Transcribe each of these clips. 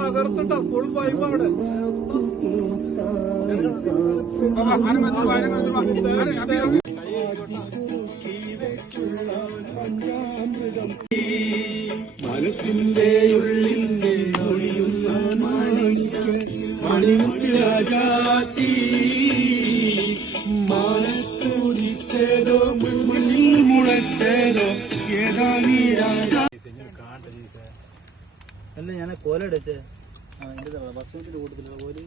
തകർത്തിട്ട full vibe അവിടെ. മനസ്സിന്റെ ഉള്ളിൽ ഒഴിയുന്ന മണിമുത്ത് രാജാത്തി മാനത്തുദിച്ചതോ മുന്നിൽ മുളച്ചതോ ഏതാ നീ രാജാ. അല്ല ഞാൻ കോലടച്ചേ ഭക്ഷണത്തിന്റെ കൂട്ടത്തിലുള്ള കോല്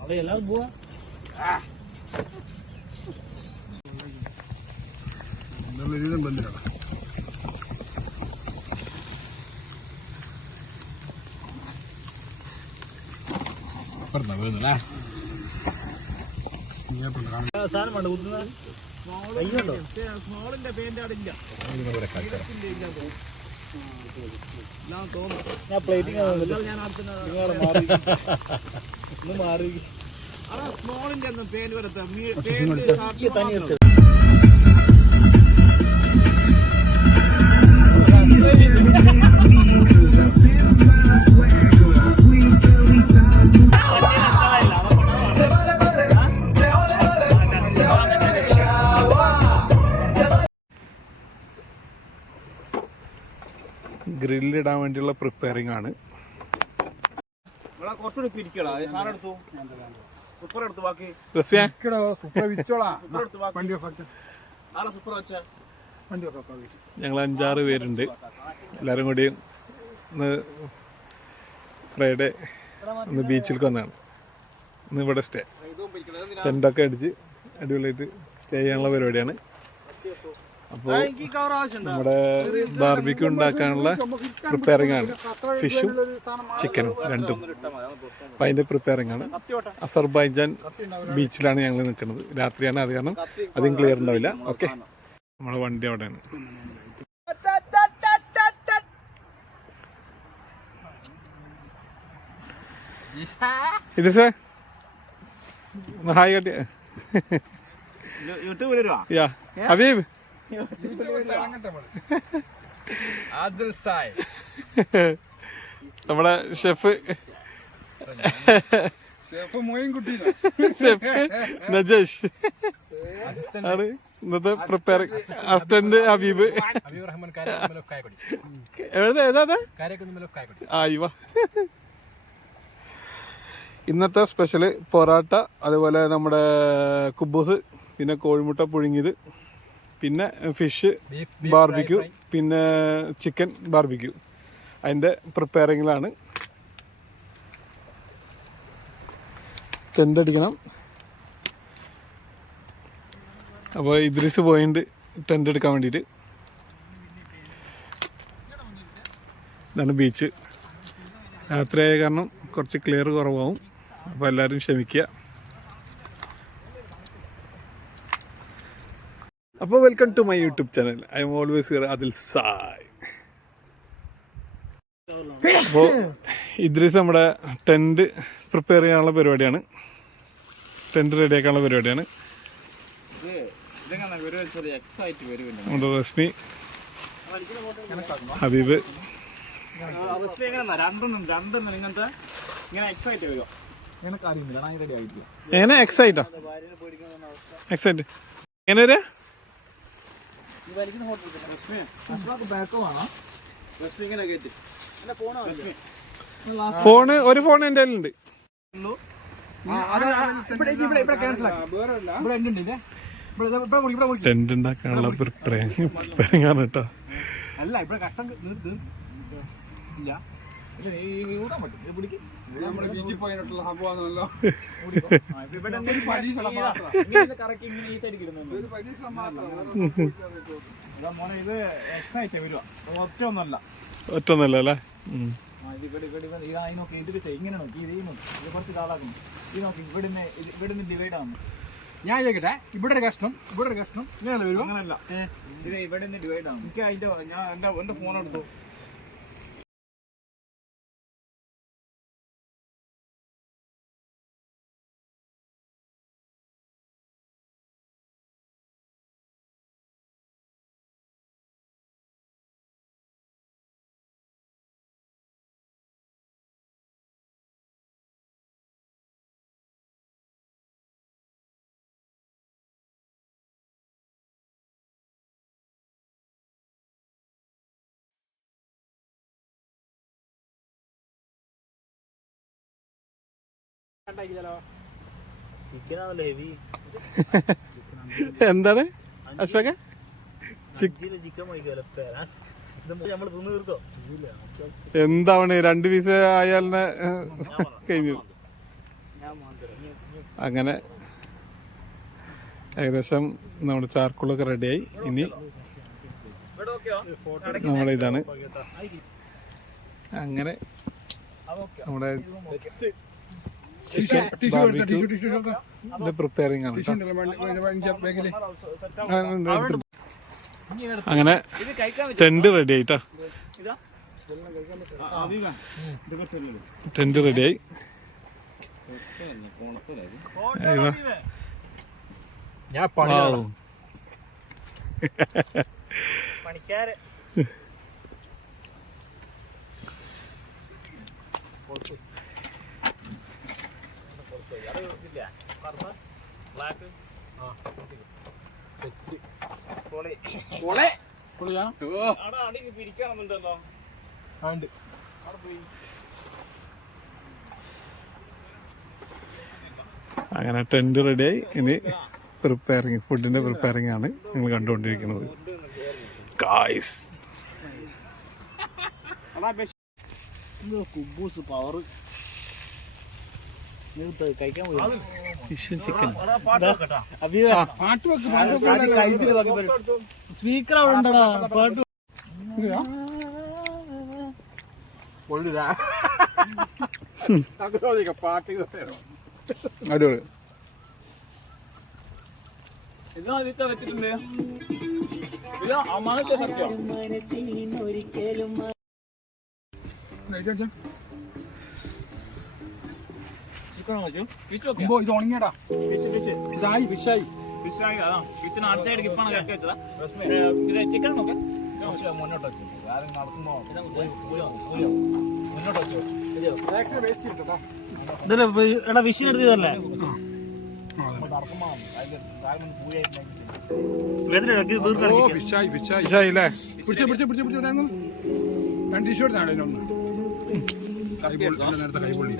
അവിടെ എല്ലാവരും പോവാ. സാധനം വേണ്ട കുത്തുന്ന അയ്യോണ്ടോ സ്മോളിന്റെ പേന്റ് അടില്ല. ഞാൻ പ്ലേറ്റിംഗ് മാറി സ്മോളിന്റെ ഒന്നും പേന്റ് വരത്ത തനി. ഗ്രില്ലിടാൻ വേണ്ടിയുള്ള പ്രിപ്പയറിംഗ് ആണ്. ഞങ്ങൾ 5-6 പേരുണ്ട്. എല്ലാവരും കൂടി ഇന്ന് ഫ്രൈഡേ ഒന്ന് ബീച്ചിലേക്ക് വന്നതാണ്. ഇന്ന് ഇവിടെ സ്റ്റേ ടെൻ്റൊക്കെ അടിച്ച് അടിപൊളിയായിട്ട് സ്റ്റേ ചെയ്യാനുള്ള പരിപാടിയാണ്. അപ്പോൾ നമ്മുടെ ബാർബിക്യൂ ഉണ്ടാക്കാനുള്ള പ്രിപ്പയറിംഗ് ആണ്. ഫിഷും ചിക്കനും രണ്ടും. അപ്പം അതിൻ്റെ പ്രിപ്പയറിംഗ് ആണ്. അസർബൈജാൻ ബീച്ചിലാണ് ഞങ്ങൾ നിൽക്കുന്നത്. രാത്രിയാണ്, അത് കാരണം അതും ക്ലിയർ ഉണ്ടാവില്ല. ഓക്കെ, നമ്മളെ വണ്ടി അവിടെയാണ്. ഇത് സേ ഹായ് കാട്ടി യാ ഹബീബ്. നമ്മുടെ ഷെഫ് നജേഷ് ആണ് ഇന്നത്തെ പ്രിപ്പയറിംഗ്. അസിസ്റ്റന്റ് ഹബീബ്. ഏതാ ആയിവാ. ഇന്നത്തെ സ്പെഷ്യൽ പൊറാട്ട, അതുപോലെ നമ്മുടെ കുബൂസ്, പിന്നെ കോഴിമുട്ട പുഴുങ്ങിയത്, പിന്നെ ഫിഷ് ബാർബിക്യൂ, പിന്നെ ചിക്കൻ ബാർബിക്യൂ. അതിൻ്റെ പ്രിപ്പയറിങ്ങിലാണ്. ടെൻ്റ് അപ്പോൾ ഇദ്രീസ് പോയിട്ടുണ്ട് ടെൻ്റ് എടുക്കാൻ വേണ്ടിയിട്ട്. ഇതാണ് ബീച്ച്. രാത്രിയായ കാരണം കുറച്ച് ക്ലിയർ കുറവാകും. അപ്പോൾ എല്ലാവരും ക്ഷമിക്കുക. അപ്പോൾ welcome to my YouTube channel. I am always here Adil Sai. അപ്പോൾ ഇദ്രീസ് നമ്മുടെ ടെൻറ്റ് പ്രിപ്പയർ ചെയ്യാനുള്ള പരിപാടിയാണ്. ടെൻറ്റ് റെഡിയാക്കാനുള്ള പരിപാടിയാണ്. നമ്മുടെ റസ്മി, ഹബീബ്. എങ്ങനെ എക്സൈറ്റോ? എക്സൈറ്റ് എങ്ങനെ വരാ? ഫോണ്, ഒരു ഫോൺ എൻ്റെ കയ്യിലുണ്ട്. ടെന്റ് ഉണ്ടാക്കാനുള്ള പ്രിപ്പയറിംഗ് ആണ് കേട്ടോ. ബീച്ചിൽ പോയിട്ടുള്ള സംഭവമാണല്ലോ. ഒറ്റൊന്നല്ല അല്ലേ? ഇങ്ങനെ നോക്കി ഇത് കുറച്ച് ഇതാളാക്കുന്നു. ഇത് നോക്കി ഇവിടുന്ന് ഡിവൈഡ് ആവുന്നു. ഞാൻ ചോദിക്കട്ടെ, ഇവിടെ ഒരു കഷ്ണം ഇങ്ങനെയല്ല വരും. അങ്ങനല്ല, ഇത് ഇവിടെ നിന്ന് ഡിവൈഡ് ആവും. എനിക്ക് അതിന്റെ ഞാൻ എന്റെ ഫോൺ എടുത്തു. എന്താണ് അശ്വക എന്താണ് 2 പീസ് ആയാലിനെ കഴിഞ്ഞു. അങ്ങനെ ഏകദേശം നമ്മുടെ ചാർക്കോളൊക്കെ റെഡിയായി. ഇനി നമ്മുടെ ഇതാണ് അങ്ങനെ നമ്മുടെ പ്രിപ്പയറിംഗ് ആണ്. അങ്ങനെ ടെന്റ് റെഡി ആയിട്ടാ. ടെന്റ് റെഡിയായി. അങ്ങനെ ടെന്റ് റെഡിയായി. ഇനി പ്രിപ്പയറിങ്, ഫുഡിന്റെ പ്രിപ്പയറിങ് ആണ് നിങ്ങൾ കണ്ടുകൊണ്ടിരിക്കുന്നത്. ഗായ്സ് ഫിഷും ചിക്കനും സ്പീക്കർ അവിടെ ഉണ്ടടാ. പാട്ട് അടിപൊളി. ഇത് ഉണങ്ങിയടാ. ഇതായി ഫിഷായി. വിഷിനെടുത്തതല്ലേ? ഫിഷായില്ലേ? രണ്ട് ടീഷർട്ട് ആണ് ഒന്ന് നേരത്തെ കൈപൊള്ളി.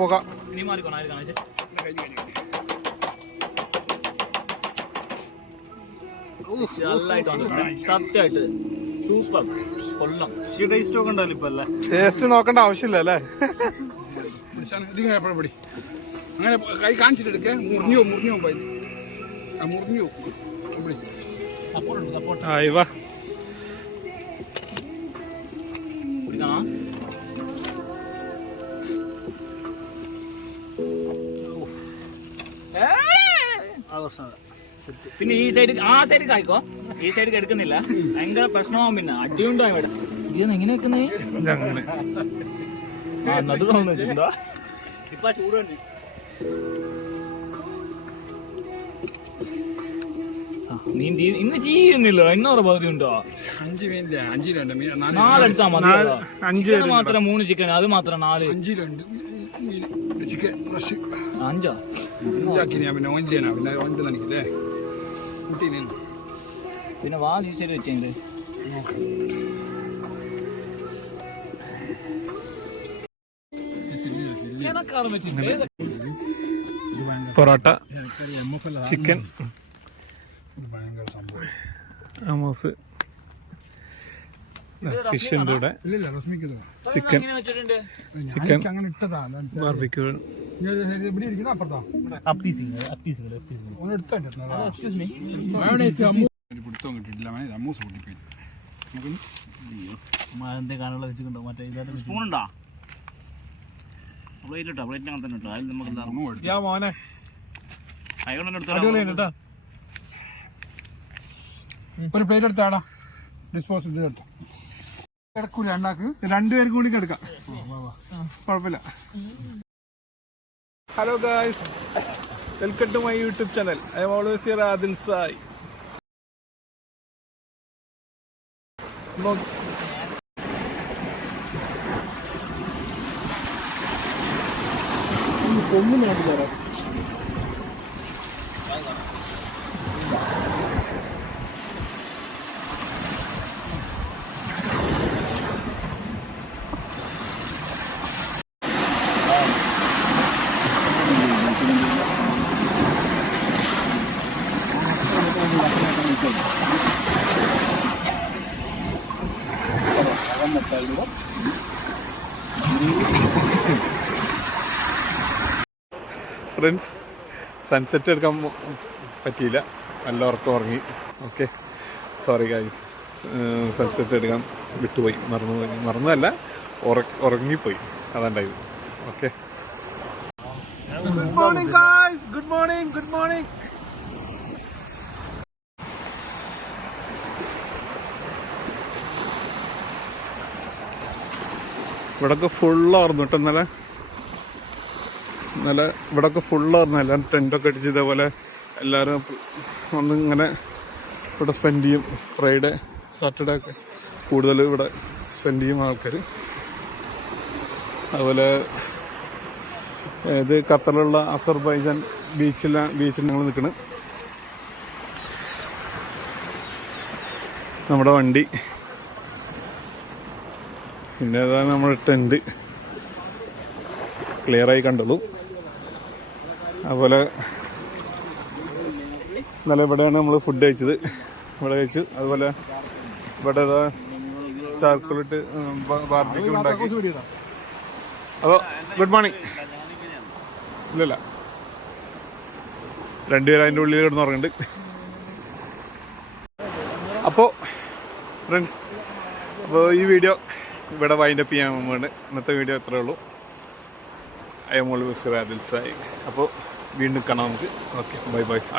പോക സത്യമായിട്ട് സൂപ്പർ കൊല്ലം. ടേസ്റ്റ് നോക്കേണ്ട ആവശ്യമില്ല അല്ലേ? അങ്ങനെ കൈ കാണിച്ചിട്ടെടുക്കേ. മുറിഞ്ഞു മുറിഞ്ഞു. ആയി വാ. പിന്നെ ഈ സൈഡ് ആ സൈഡ് കായ്ക്കോ, ഈ സൈഡ് എടുക്കുന്നില്ല. ഭയങ്കര പ്രശ്നമാവും. പിന്നെ അടിയുണ്ടോ ഇവിടെ? ഇതൊന്നും എങ്ങനെ വെക്കുന്നേ? ഇപ്പൊ ചൂടുണ്ട്. നീ ഇന്ന് ചെയ്യുന്നില്ല. ഇന്നോറെ പകുതി ഉണ്ടോ? 5 മീനില്ല. 5 4 എടുത്താ മതി. 5 മാത്രം 3 ചിക്കൻ, അത് മാത്രം 4. 5 ചിക്കൻ ഫ്രഷ് 5 ഞാൻ പിന്നെ ഓഞ്ചിയാനാ. പിന്നെ ഓഞ്ച് നനക്കില്ലേ കുട്ടീനെ. പിന്നെ വാ ഈ സൈഡ് വെച്ചേ. പൊറോട്ട, ചിക്കൻ, ഭയങ്കര സംഭവം. ആമോസ്, ഫിഷ് ഉണ്ട് ഇവിടെ. ചിക്കൻ അങ്ങനെ ഇട്ടതാ. ബാർബിക്യൂ. ഇവിടെ ഇരിക്കുന്ന അപ്പുറത്താ. പിടുത്തം കിട്ടിയിട്ടില്ല. അമ്മൂസ് കൂട്ടിപ്പോയി. കാണുള്ള വെച്ചിട്ടുണ്ടോ? മറ്റേ സ്പൂണുണ്ടോ? പ്ലേറ്റ് ഇട്ടോ? പ്ലേറ്റ് അങ്ങനെ തന്നെ ഇട്ടോ? അതിൽ നമുക്ക് മോനെ ഒരു പ്ലേറ്റ് എടുത്താടാ. ഡിസ്പോസിബിൾ എടുത്തോ. കിടക്കൂല ഉണ്ടാക്ക്. രണ്ടുപേർക്കും കൂടി കിടക്കാം, കുഴപ്പമില്ല. Hello guys, welcome to my YouTube channel. I am always here Adil Sai. Friends, sunset എടുക്കാൻ പറ്റിയില്ല, നല്ല ഉറക്കം ഉറങ്ങി. ഓക്കെ, സോറി ഗൈസ്, സൺസെറ്റ് എടുക്കാൻ വിട്ടുപോയി, മറന്നതല്ല, ഉറങ്ങിപ്പോയി, അതുണ്ടായത്. Okay, good morning guys, good morning, good morning. ഇവിടൊക്കെ ഫുള്ളായിരുന്നു കേട്ടോ ഇന്നലെ ഇവിടൊക്കെ ഫുള്ളായിരുന്നു. എല്ലാവരും ടെൻറ്റൊക്കെ അടിച്ച് ഇതേപോലെ എല്ലാവരും ഒന്നിങ്ങനെ ഇവിടെ സ്പെൻഡ് ചെയ്യും. ഫ്രൈഡേ സാറ്റർഡേ ഒക്കെ കൂടുതൽ ഇവിടെ സ്പെൻഡ് ചെയ്യും ആൾക്കാർ. അതുപോലെ ഇത് ഖത്തറിലുള്ള അസർബൈജാൻ ബീച്ചിൽ ഞങ്ങൾ നിൽക്കണം. നമ്മുടെ വണ്ടി, പിന്നെ അതാണ് നമ്മുടെ ടെൻറ്റ് ക്ലിയറായി കണ്ടുള്ളൂ. അതുപോലെ ഇന്നലെ ഇവിടെയാണ് നമ്മൾ ഫുഡ് കഴിച്ചത്, ഇവിടെ കഴിച്ചു. അതുപോലെ ഇവിടെ ചാർക്കോളിട്ട് ബാർബിക്യൂ ഉണ്ടാക്കി. അപ്പോൾ ഗുഡ് മോർണിംഗ്. ഇല്ലല്ല, രണ്ടുപേരും അതിൻ്റെ ഉള്ളിൽ കിടന്ന് ഉറങ്ങുന്നുണ്ട്. അപ്പോൾ ഫ്രണ്ട്സ്, അപ്പോൾ ഈ വീഡിയോ ഇവിടെ വൈൻഡപ്പ് ചെയ്യാൻ വേണ്ടി ഇന്നത്തെ വീഡിയോ ഇത്രയേ ഉള്ളൂ. I am always here Adil Sai. അപ്പോൾ വീണ്ടും കാണാം നമുക്ക്. Okay, bye bye.